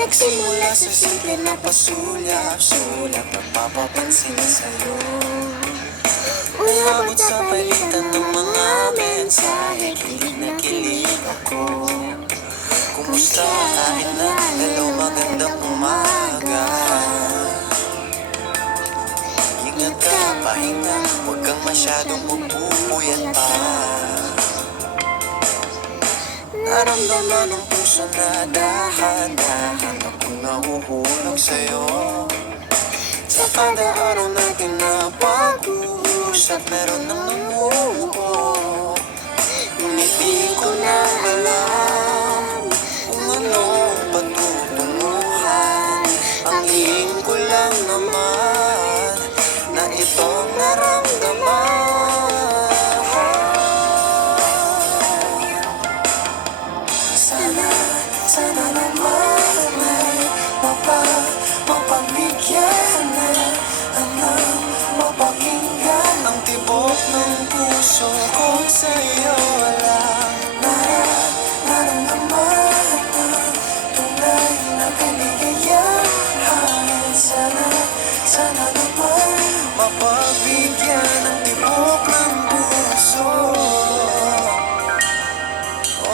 Nagsimula sa simple na pasulap-sulap, nagpapapansin sa'yo. Umabot sa palitan ng mga mensahe, kilig na kilig ako. Kumusta kahit na hello, magandang umaga. Ingat ka, pahinga, huwag kang masyadong magpupuyat pa. Naramdaman ng puso na dahan-dahan akong nahuhulog sa'yo. Sa kada araw natin na pag-uusap, meron nang namumuo. Ngunit di ko na alam